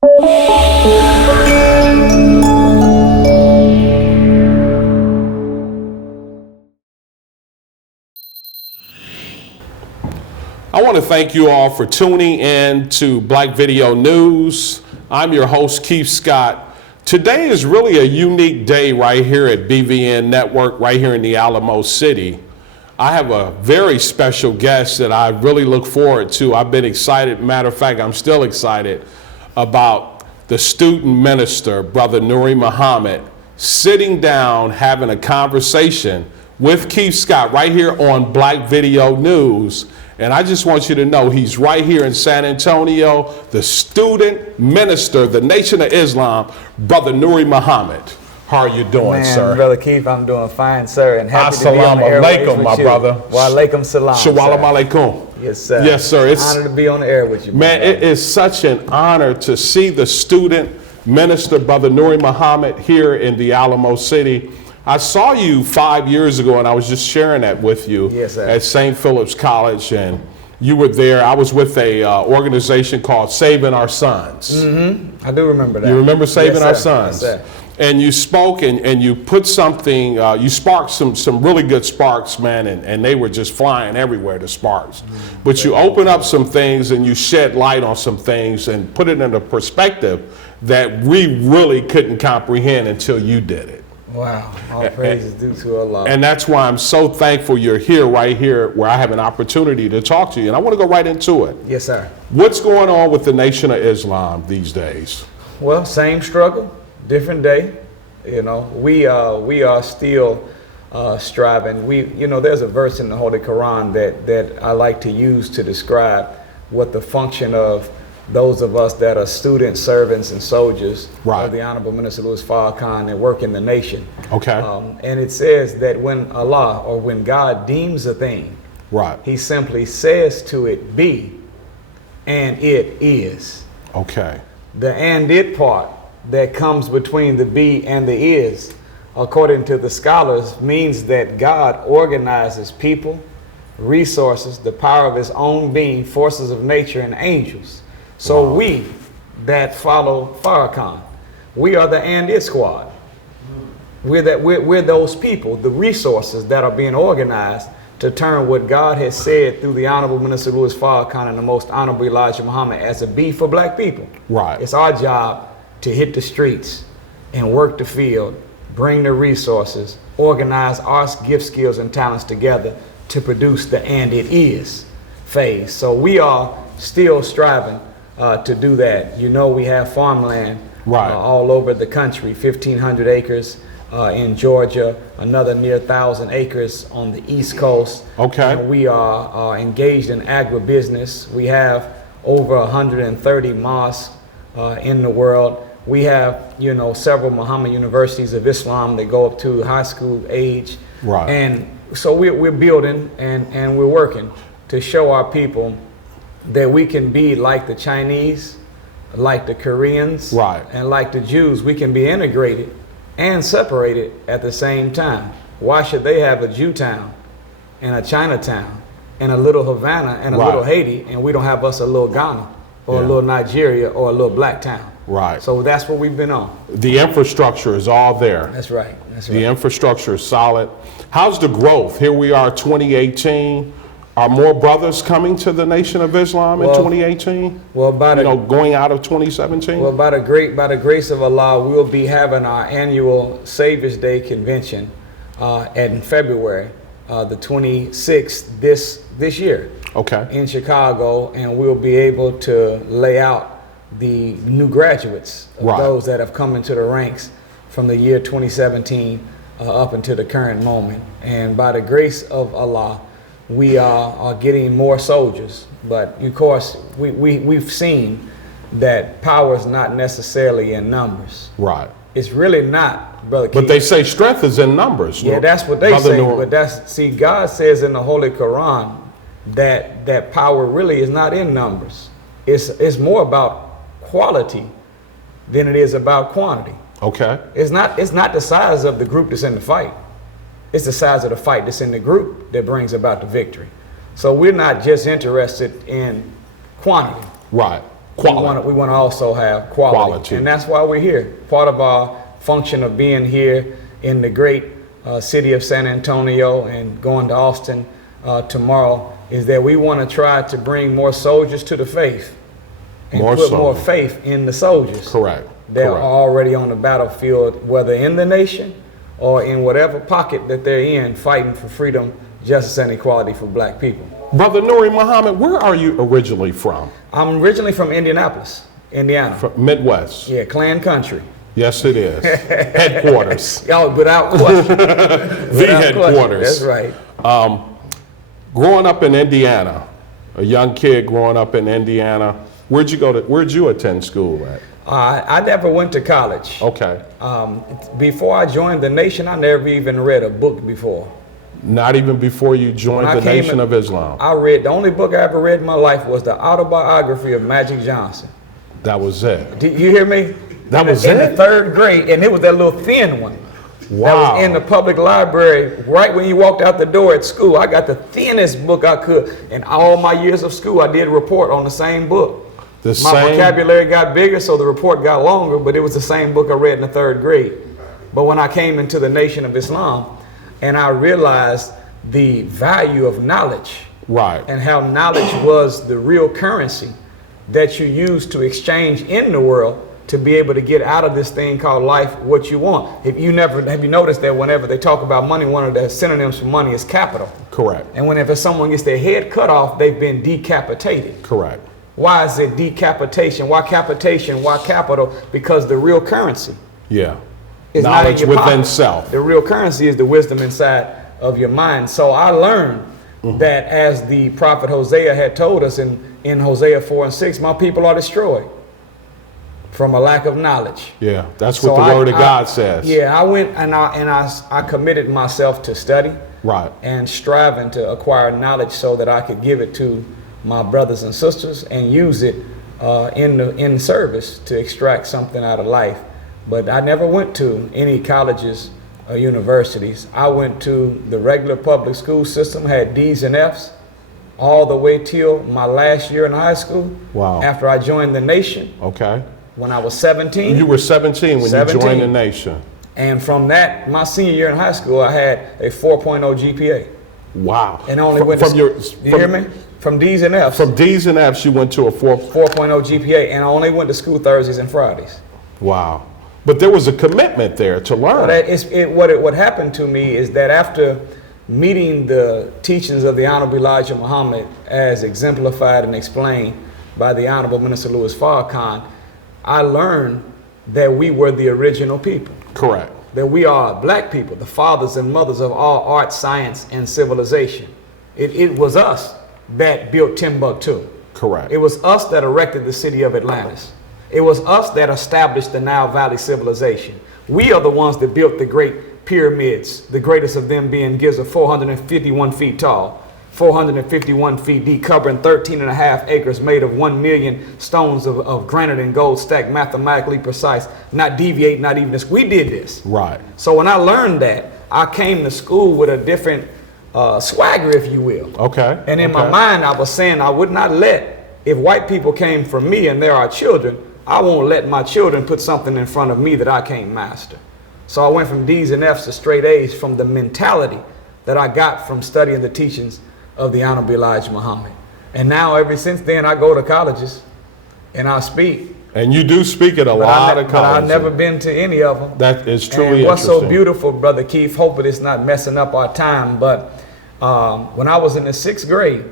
I want to thank you all for tuning in to Black Video News. I'm your host, Keith Scott. Today is really a unique day right here at BVN Network, right here in the Alamo City. I have a very special guest that I really look forward to. I've been excited. Matter of fact, I'm still excited about the student minister, Brother Nuri Muhammad, sitting down, having a conversation with Keith Scott right here on Black Video News. And I just want you to know he's right here in San Antonio, the student minister of the Nation of Islam, Brother Nuri Muhammad. How are you doing, sir? Brother Keith, I'm doing fine, sir, and happy to be on the airwaves with you. my brother. Wa alaikum salam. Shalom alaikum. Yes, sir. Yes, sir. It's an honor to be on the air with you. Man, it is such an honor to see the student minister, Brother Nuri Muhammad, here in the Alamo City. I saw you 5 years ago, and I was just sharing that with you at St. Philip's College, and you were there. I was with a organization called Saving Our Sons. Mm-hmm. I do remember that. You remember Saving Our Sons? Yes, sir. And you spoke and you put something, you sparked some really good sparks, man, and they were just flying everywhere, the sparks. Mm-hmm. But you opened up some things and you shed light on some things and put it in a perspective that we really couldn't comprehend until you did it. Wow, all praise is due to Allah. And that's why I'm so thankful you're here, right here, where I have an opportunity to talk to you. And I want to go right into it. Yes, sir. What's going on with the Nation of Islam these days? Well, same struggle, different day. You know, we are still striving. There's a verse in the Holy Quran that I like to use to describe what the function of those of us that are students, servants, and soldiers of the Honorable Minister Louis Farrakhan that work in the nation. Okay. And it says that when Allah, or when God deems a thing, he simply says to it, be, and it is. Okay. The and it part that comes between the be and the is, according to the scholars, means that God organizes people, resources, the power of his own being, forces of nature, and angels. So we that follow Farrakhan, we are the and it squad. We're those people, the resources that are being organized to turn what God has said through the Honorable Minister Louis Farrakhan and the Most Honorable Elijah Muhammad as a be for black people. Right. It's our job to hit the streets and work the field, bring the resources, organize our gift, skills, and talents together to produce the and it is phase. So we are still striving to do that. You know, we have farmland all over the country, 1,500 acres in Georgia, another near 1,000 acres on the East Coast. Okay. And we are engaged in agribusiness. We have over 130 mosques in the world. We have, several Muhammad universities of Islam that go up to high school age. Right. And so we're building and we're working to show our people that we can be like the Chinese, like the Koreans, and like the Jews. We can be integrated and separated at the same time. Why should they have a Jewtown and a Chinatown and a little Havana and a little Haiti, and we don't have us a little Ghana or a little Nigeria or a little Black town? Right. So that's what we've been on. The infrastructure is all there. That's right. That's right. The infrastructure is solid. How's the growth? Here we are, 2018. Are more brothers coming to the Nation of Islam in 2018? Well, going out of 2017? Well, by the grace of Allah, we'll be having our annual Savior's Day convention in February, the 26th this year. Okay. In Chicago, and we'll be able to lay out the new graduates of those that have come into the ranks from the year 2017 up until the current moment. And by the grace of Allah, we are getting more soldiers, but of course we've seen that power is not necessarily in numbers. Right. It's really not, Brother Keith. But they say strength is in numbers. Yeah, that's what they say. But God says in the Holy Quran that power really is not in numbers. It's more about quality than it is about quantity. Okay. It's not the size of the group that's in the fight. It's the size of the fight that's in the group that brings about the victory. So we're not just interested in quantity. Right. Quality. We want to also have quality. And that's why we're here. Part of our function of being here in the great city of San Antonio and going to Austin tomorrow is that we want to try to bring more soldiers to the faith and put more faith in the soldiers. Correct. That are already on the battlefield, whether in the nation or in whatever pocket that they're in, fighting for freedom, justice, and equality for black people. Brother Nuri Muhammad, where are you originally from? I'm originally from Indianapolis, Indiana. From Midwest. Yeah, Klan country. Yes, it is. Headquarters. Y'all, without question. The headquarters. That's right. Growing up in Indiana, a young kid growing up in Indiana, where'd you attend school at? I never went to college. Okay. Before I joined the nation, I never even read a book before. Not even before you joined the Nation of Islam? The only book I ever read in my life was the autobiography of Magic Johnson. That was it. Did you hear me? That was in the 3rd grade, and it was that little thin one. Wow. That was in the public library right when you walked out the door at school. I got the thinnest book I could. In all my years of school, I did a report on the same book. My vocabulary got bigger, so the report got longer, but it was the same book I read in the 3rd grade. But when I came into the Nation of Islam, and I realized the value of knowledge, right, and how knowledge was the real currency that you use to exchange in the world to be able to get out of this thing called life what you want. Have you noticed that whenever they talk about money, one of the synonyms for money is capital? Correct. And whenever someone gets their head cut off, they've been decapitated. Correct. Why is it decapitation? Why capitation? Why capital? Because the real currency. Yeah. Is knowledge not in within pocket. self. The real currency is the wisdom inside of your mind. So I learned that as the prophet Hosea had told us in Hosea 4:6, my people are destroyed from a lack of knowledge. Yeah, that's what the word of God says. Yeah, I went and I committed myself to study, right, and striving to acquire knowledge so that I could give it to my brothers and sisters and use it in service to extract something out of life. But I never went to any colleges or universities. I went to the regular public school system, had D's and F's all the way till my last year in high school. Wow. After I joined the nation. Okay. When I was 17. You were 17 when 17. You joined the nation. And from that, my senior year in high school, I had a 4.0 GPA. Wow. And only went to, you hear me? From D's and F's. From D's and F's, you went to a 4.0 GPA, and I only went to school Thursdays and Fridays. Wow. But there was a commitment there to learn. What happened to me is that after meeting the teachings of the Honorable Elijah Muhammad as exemplified and explained by the Honorable Minister Louis Farrakhan, I learned that we were the original people. Correct. That we are black people, the fathers and mothers of all art, science, and civilization. It was us that built Timbuktu. Correct. It was us that erected the city of Atlantis. It was us that established the Nile Valley civilization. We are the ones that built the great pyramids, the greatest of them being Giza, 451 feet tall, 451 feet deep, covering 13.5 acres, made of 1 million stones of granite and gold stacked, mathematically precise, not deviate, not even this. We did this. Right. So when I learned that, I came to school with a different swagger, if you will. Okay. And in my mind, I was saying I would not let, if white people came for me and they're our children, I won't let my children put something in front of me that I can't master. So I went from D's and F's to straight A's from the mentality that I got from studying the teachings of the Honorable Elijah Muhammad. And now ever since then, I go to colleges and I speak. And you do speak at a lot of colleges. But I've never been to any of them. That is truly and what's interesting. So beautiful, Brother Keith, hoping it's not messing up our time, but when I was in the 6th grade,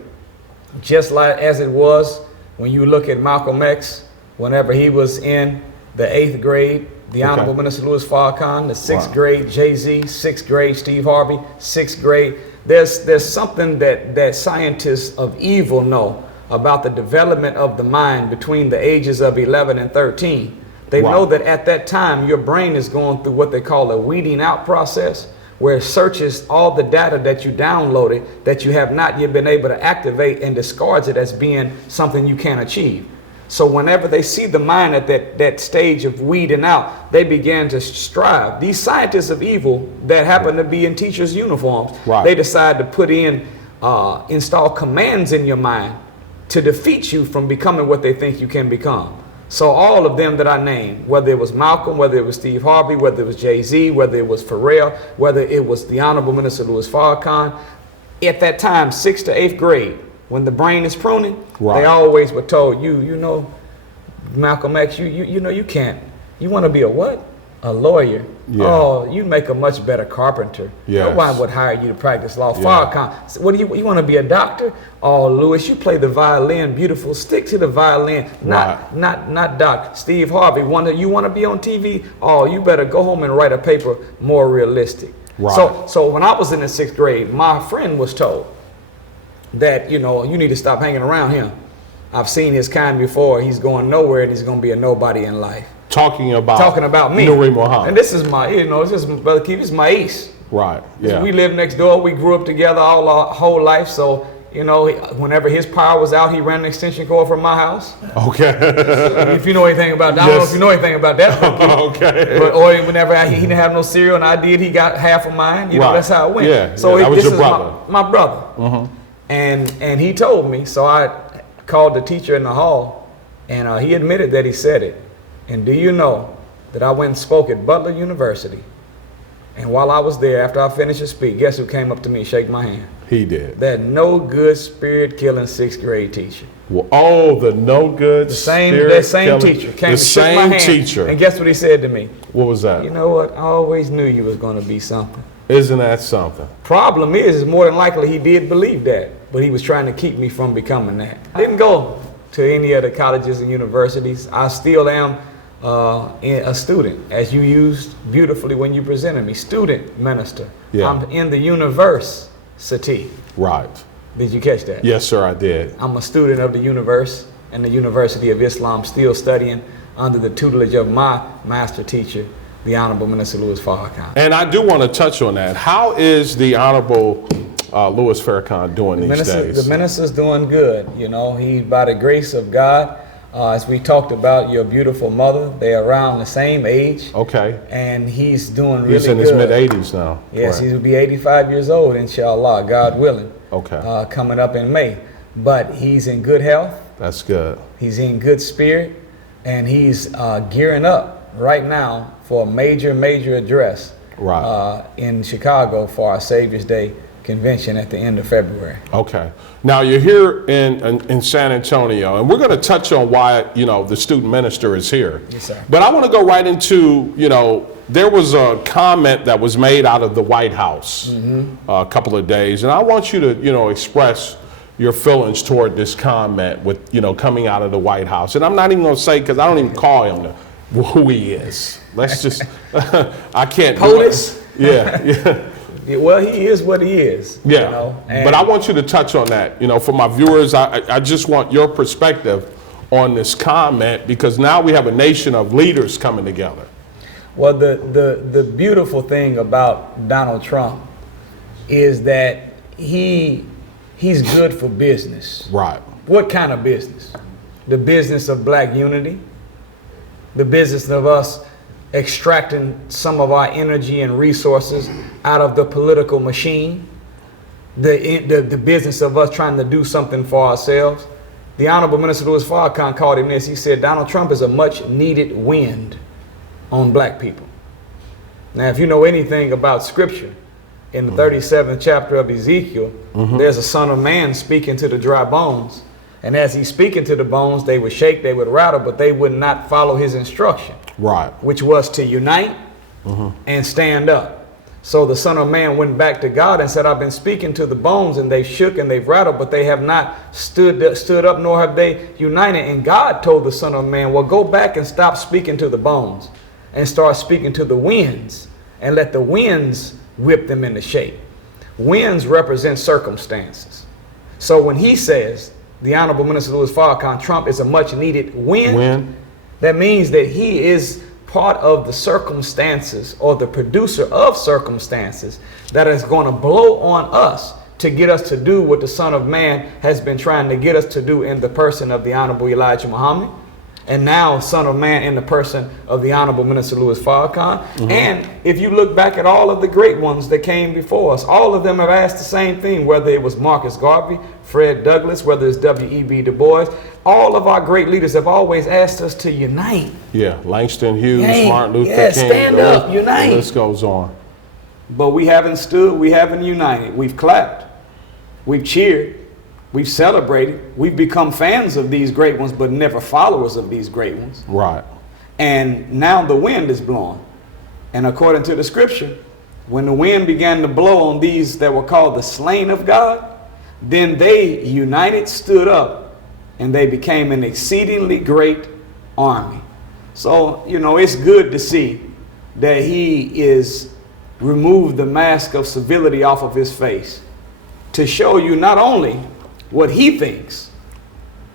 just like as it was when you look at Malcolm X, whenever he was in the 8th grade, the Honorable Minister Louis Farrakhan, the 6th grade, Jay-Z, 6th grade, Steve Harvey, 6th grade. There's something that scientists of evil know about the development of the mind between the ages of 11 and 13. They know that at that time, your brain is going through what they call a weeding out process, where it searches all the data that you downloaded that you have not yet been able to activate and discards it as being something you can't achieve. So whenever they see the mind at that stage of weeding out, they begin to strive. These scientists of evil that happen to be in teachers' uniforms, they decide to put in, install commands in your mind to defeat you from becoming what they think you can become. So all of them that I named, whether it was Malcolm, whether it was Steve Harvey, whether it was Jay-Z, whether it was Pharrell, whether it was the Honorable Minister Louis Farrakhan, at that time, 6th to 8th grade, when the brain is pruning, right. they always were told, you know, Malcolm X, you know, you can't. You want to be a what? A lawyer. Yeah. Oh, you make a much better carpenter. Yes. No one would hire you to practice law. Yeah. Farrakhan, what do you want to be a doctor? Oh, Louis, you play the violin beautiful. Stick to the violin, not doc. Steve Harvey, you want to be on TV? Oh, you better go home and write a paper more realistic. Right. So when I was in the 6th grade, my friend was told that, you know, you need to stop hanging around him. I've seen his kind before. He's going nowhere, and he's going to be a nobody in life. Talking about me, Nuri Muhammad. And this is my, you know, this is Brother Keith, this is my ace. Right, yeah. We lived next door. We grew up together all our whole life. So, you know, whenever his power was out, he ran an extension cord from my house. Okay. If you know anything about that, I don't know if you know anything about that. Okay. But, or whenever he didn't have no cereal and I did, he got half of mine. You know, that's how it went. Yeah, so that was this your brother. is my brother. Mm-hmm. And he told me, so I called the teacher in the hall, and he admitted that he said it. And do you know that I went and spoke at Butler University? And while I was there, after I finished the speech, guess who came up to me and shake my hand? He did. That no good spirit killing 6th grade teacher. Well, oh, the no good that same teacher came and shook my hand. Teacher. And guess what he said to me? What was that? You know what? I always knew you was going to be something. Isn't that something? Problem is more than likely he did believe that, but he was trying to keep me from becoming that. I didn't go to any of the colleges and universities. I still am a student, as you used beautifully when you presented me. Student minister. Yeah. I'm in the university. Right. Did you catch that? Yes, sir, I did. I'm a student of the universe and the University of Islam, still studying under the tutelage of my master teacher, the Honorable Minister Louis Farrakhan. And I do want to touch on that. How is the Honorable Louis Farrakhan doing these days? The minister's doing good. You know, he, by the grace of God, as we talked about your beautiful mother, they're around the same age. Okay. And he's doing really good. He's in his mid-80s now. Yes, he will be 85 years old, inshallah, God willing. Okay. Coming up in May. But he's in good health. That's good. He's in good spirit. And he's gearing up right now for a major address in Chicago for our Savior's Day convention at the end of February. Okay. Now you're here in San Antonio, and we're going to touch on why, you know, the student minister is here. Yes, sir. But I want to go right into, you know, there was a comment that was made out of the White House a couple of days, and I want you to, you know, express your feelings toward this comment with, you know, coming out of the White House. And I'm not even going to say, because I don't even call him who he is. Let's just, I can't. POTUS? Yeah. Well, he is what he is. Yeah, you know, but I want you to touch on that. You know, for my viewers, I just want your perspective on this comment, because now we have a nation of leaders coming together. Well, the beautiful thing about Donald Trump is that he's good for business. Right. What kind of business? The business of black unity, the business of us extracting some of our energy and resources out of the political machine, the business of us trying to do something for ourselves. The Honorable Minister Louis Farrakhan called him this. He said, Donald Trump is a much needed wind on black people. Now, if you know anything about scripture, in the 37th chapter of Ezekiel, there's a son of man speaking to the dry bones. And as he's speaking to the bones, they would shake, they would rattle, but they would not follow his instruction. Right. Which was to unite and stand up. So the Son of Man went back to God and said, I've been speaking to the bones, and they've shook and they've rattled, but they have not stood up, nor have they united. And God told the Son of Man, well, go back and stop speaking to the bones and start speaking to the winds, and let the winds whip them into shape. Winds represent circumstances. So when he says, the Honorable Minister Louis Farrakhan, Trump is a much needed wind, that means that he is part of the circumstances, or the producer of circumstances, that is going to blow on us to get us to do what the Son of Man has been trying to get us to do in the person of the Honorable Elijah Muhammad, and now Son of Man in the person of the Honorable Minister Louis Farrakhan. And if you look back at all of the great ones that came before us, all of them have asked the same thing, whether it was Marcus Garvey, Fred Douglass, whether it's W.E.B. Du Bois. All of our great leaders have always asked us to unite. Yeah, Langston Hughes, Hey, Martin Luther yeah, King. stand up, unite. The list goes on. But we haven't stood, we haven't united. We've clapped, we've cheered, we've celebrated, we've become fans of these great ones, but never followers of these great ones. Right. And now the wind is blowing. And according to the scripture, when the wind began to blow on these that were called the slain of God, then they united, stood up, and they became an exceedingly great army. So, you know, it's good to see that he is removed the mask of civility off of his face to show you not only what he thinks,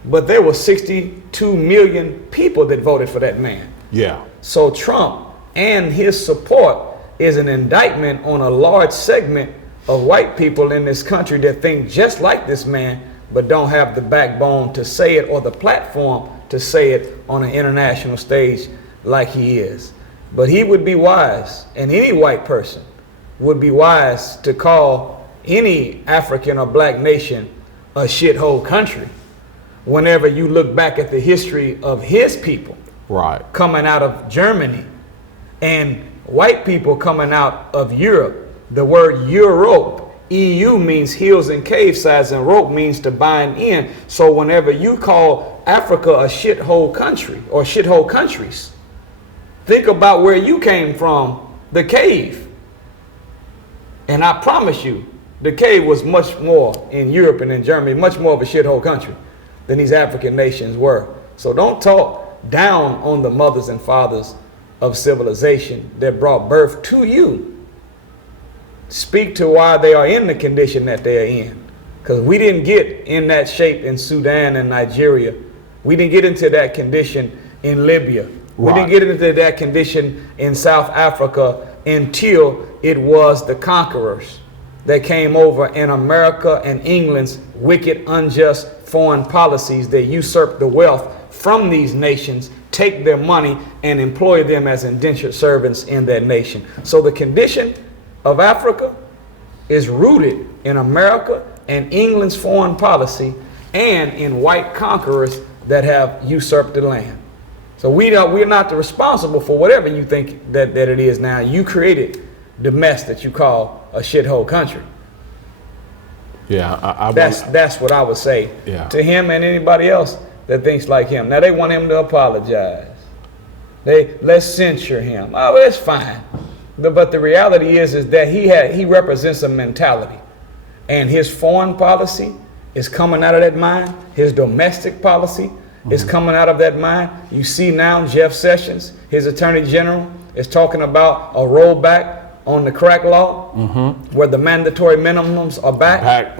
but there were 62 million people that voted for that man. Yeah. So Trump and his support is an indictment on a large segment of white people in this country that think just like this man, but don't have the backbone to say it or the platform to say it on an international stage like he is. But he would be wise, and any white person would be wise, to call any African or black nation a shithole country whenever you look back at the history of his people. Right. Coming out of Germany and white people coming out of Europe. The word Europe, EU, means hills and cave sides, and rope means to bind in. So whenever you call Africa a shithole country or shithole countries, think about where you came from, the cave. And I promise you, the cave was much more in Europe and in Germany, much more of a shithole country than these African nations were. So don't talk down on the mothers and fathers of civilization that brought birth to you. Speak to why they are in the condition that they are in. Because we didn't get in that shape in Sudan and Nigeria. We didn't get into that condition in Libya. We didn't get into that condition in South Africa until it was the conquerors that came over, and America and England's wicked, unjust foreign policies that usurped the wealth from these nations, take their money and employ them as indentured servants in that nation. So the condition of Africa is rooted in America and England's foreign policy and in white conquerors that have usurped the land. So we're not responsible for whatever you think that it is now. You created the mess that you call a shithole country. Yeah, that's what I would say to him and anybody else that thinks like him. Now they want him to apologize. Let's censure him. Oh, that's fine. But the reality is that he represents a mentality, and his foreign policy is coming out of that mind. His domestic policy is coming out of that mind. You see now Jeff Sessions, his attorney general, is talking about a rollback on the crack law, where the mandatory minimums are back.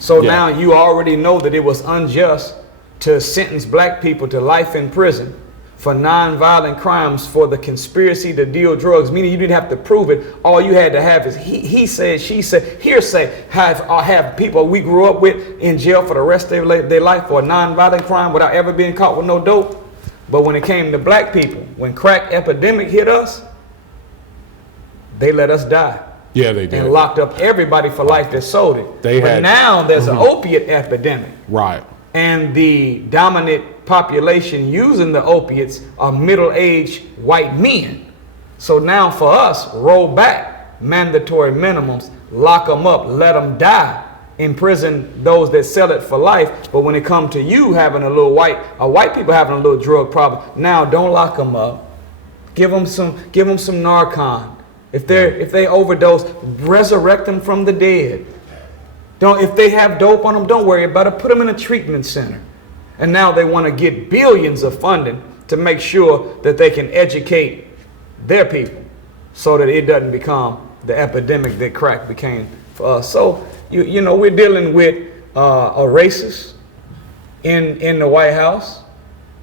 So now you already know that it was unjust to sentence black people to life in prison for non-violent crimes for the conspiracy to deal drugs, meaning you didn't have to prove it. All you had to have is he said, she said, hearsay. Have people we grew up with in jail for the rest of their life for a non-violent crime without ever being caught with no dope. But when it came to black people, when crack epidemic hit us, they let us die. Yeah, they did. And locked up everybody for life that sold it. But now there's an opiate epidemic. Right. And the dominant population using the opiates are middle-aged white men. So now for us, roll back mandatory minimums, lock them up, let them die, imprison those that sell it for life. But when it comes to you having a little white people having a little drug problem, now don't lock them up. Give them some Narcan. If they overdose, resurrect them from the dead. If they have dope on them, don't worry about it. Put them in a treatment center. And now they want to get billions of funding to make sure that they can educate their people so that it doesn't become the epidemic that crack became for us. So, you know, we're dealing with a racist in the White House,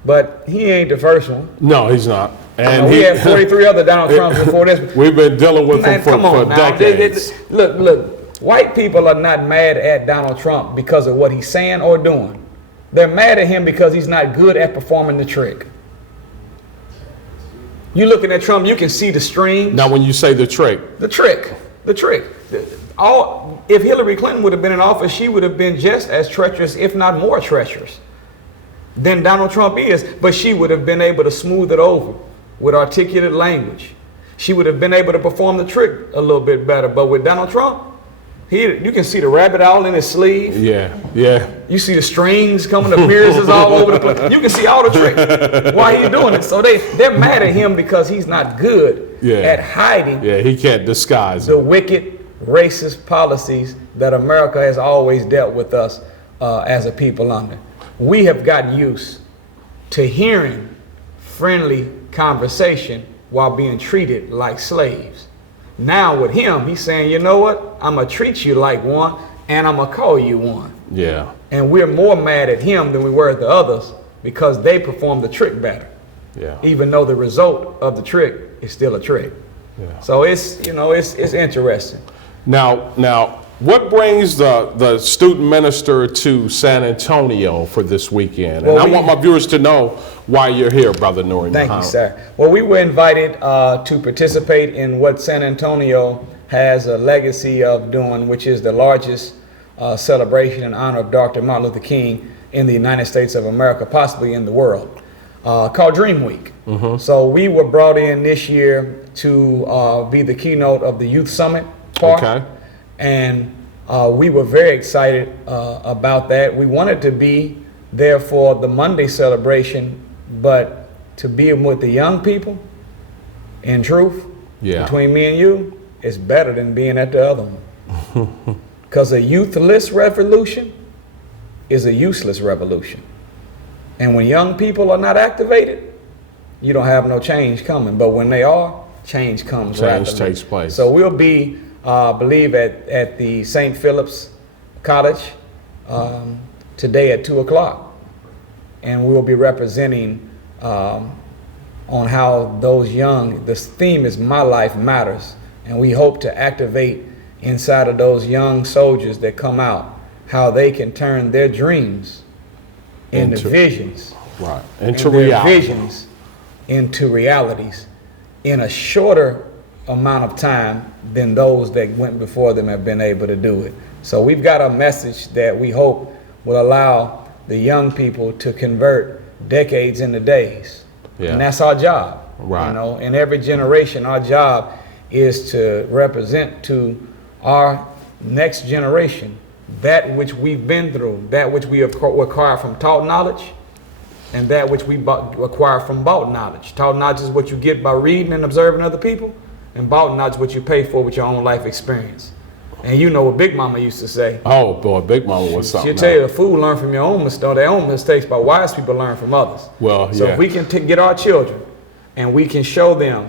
but he ain't the first one. No, he's not. And we had 43 other Donald Trumps before this. We've been dealing with him for decades. Look. White people are not mad at Donald Trump because of what he's saying or doing. They're mad at him because he's not good at performing the trick. You looking at Trump, you can see the strings. Now, when you say the trick. If Hillary Clinton would have been in office, she would have been just as treacherous, if not more treacherous, than Donald Trump is. But she would have been able to smooth it over with articulate language. She would have been able to perform the trick a little bit better. But with Donald Trump, you can see the rabbit all in his sleeve. Yeah. You see the strings coming, the mirrors all over the place. You can see all the tricks while he's doing it. So they're mad at him because he's not good at hiding. Yeah, he can't disguise the wicked, racist policies that America has always dealt with us as a people under. We have gotten used to hearing friendly conversation while being treated like slaves. Now with him, he's saying, you know what? I'm going to treat you like one, and I'm going to call you one. Yeah. And we're more mad at him than we were at the others because they performed the trick better. Yeah. Even though the result of the trick is still a trick. Yeah. So it's interesting. Now, what brings the student minister to San Antonio for this weekend? And I want my viewers to know why you're here, Brother Nuri Muhammad. Thank you, sir. Well, we were invited to participate in what San Antonio has a legacy of doing, which is the largest celebration in honor of Dr. Martin Luther King in the United States of America, possibly in the world, called Dream Week. Mm-hmm. So we were brought in this year to be the keynote of the Youth Summit part. Okay. And we were very excited about that. We wanted to be there for the Monday celebration, but to be with the young people, in truth, between me and you, is better than being at the other one. Because a youthless revolution is a useless revolution. And when young people are not activated, you don't have no change coming. But when they are, change comes rapidly. Change takes place. So we'll be, I believe, at the St. Philip's College today at 2 o'clock. And we'll be representing on how those young, the theme is My Life Matters. And we hope to activate inside of those young soldiers that come out, how they can turn their dreams into visions. Right, into reality. Visions into realities in a shorter amount of time than those that went before them have been able to do it. So we've got a message that we hope will allow the young people to convert decades into days. Yeah. And that's our job. Right. You know, in every generation, our job is to represent to our next generation that which we've been through, that which we have acquired from taught knowledge, and that which we acquire from bought knowledge. Taught knowledge is what you get by reading and observing other people, and bought knowledge is what you pay for with your own life experience. And you know what Big Mama used to say. Oh boy, Big Mama was something. She'll tell you, a fool learn from your own mistakes, their own mistakes, but wise people learn from others. Well, so if we can get our children and we can show them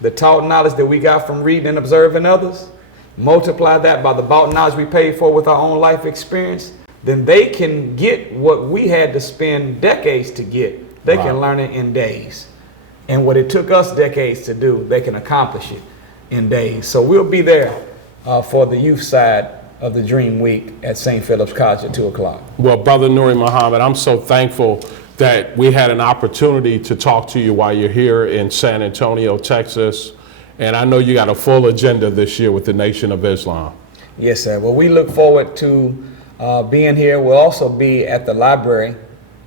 the taught knowledge that we got from reading and observing others, multiply that by the bought knowledge we paid for with our own life experience, then they can get what we had to spend decades to get. They can learn it in days. And what it took us decades to do, they can accomplish it in days. So we'll be there for the youth side of the Dream Week at St. Philip's College at 2 o'clock. Well, Brother Nuri Muhammad, I'm so thankful that we had an opportunity to talk to you while you're here in San Antonio, Texas. And I know you got a full agenda this year with the Nation of Islam. Yes, sir. Well, we look forward to being here. We'll also be at the library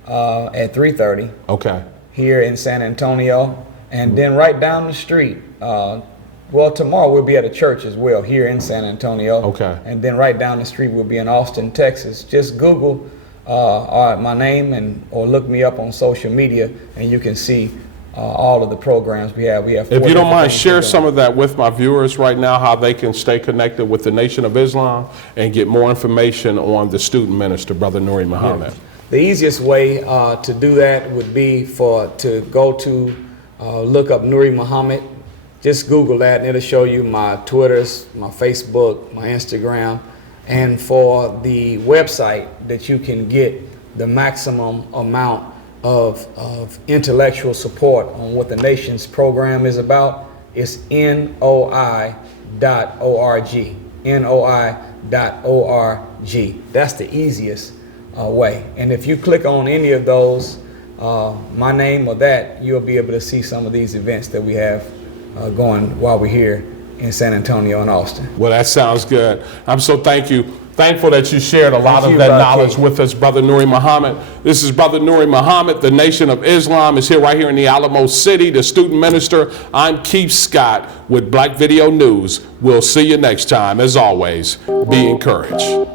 at 3:30. Okay. Here in San Antonio. And then right down the street, well, tomorrow we'll be at a church as well here in San Antonio. Okay. And then right down the street we'll be in Austin, Texas. Just Google my name or look me up on social media, and you can see all of the programs we have. If you don't mind, share some of that with my viewers right now, how they can stay connected with the Nation of Islam and get more information on the student minister, Brother Nuri Muhammad. Yeah. The easiest way to do that would be to go to look up Nuri Muhammad. Just Google that and it'll show you my Twitters, my Facebook, my Instagram. And for the website that you can get the maximum amount of intellectual support on what the nation's program is about, it's noi.org. noi.org. That's the easiest way. And if you click on any of those, my name or that, you'll be able to see some of these events that we have going while we're here in San Antonio and Austin. Well, that sounds good. I'm so thankful that you shared a lot Thank of you, that Brother knowledge Keith. with us, Brother Nuri Muhammad. This is Brother Nuri Muhammad. The Nation of Islam is here right here in the Alamo City, the student minister. I'm Keith Scott with Black Video News. We'll see you next time. As always, be encouraged.